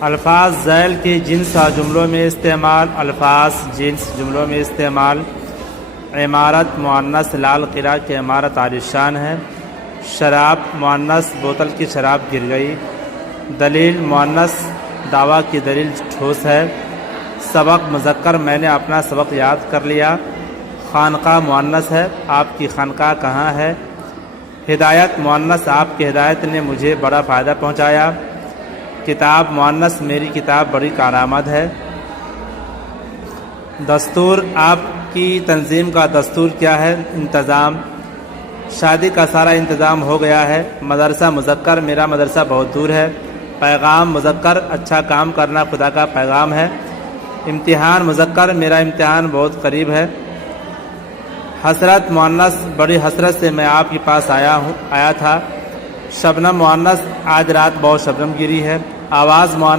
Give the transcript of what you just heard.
الفاظ ذیل کی جنس اور جملوں میں استعمال. الفاظ جنس جملوں میں استعمال. عمارت مؤنث لال قلعہ کی عمارت عالیشان ہے. شراب مؤنث بوتل کی شراب گر گئی. دلیل مؤنث دعویٰ کی دلیل ٹھوس ہے. سبق مذکر میں نے اپنا سبق یاد کر لیا. خانقاہ مؤنث ہے آپ کی خانقاہ کہاں ہے. ہدایت مؤنث آپ کی ہدایت نے مجھے بڑا فائدہ پہنچایا. کتاب مؤنث میری کتاب بڑی کارآمد ہے. دستور آپ کی تنظیم کا دستور کیا ہے. انتظام. شادی کا سارا انتظام ہو گیا ہے. مدرسہ مذکر میرا مدرسہ بہت دور ہے. پیغام مذکر اچھا کام کرنا خدا کا پیغام ہے. امتحان مذکر میرا امتحان بہت قریب ہے. حسرت مؤنث بڑی حسرت سے میں آپ کے پاس آیا تھا. شبنم مؤنث آج رات بہت شبنم گری ہے. آواز مؤنث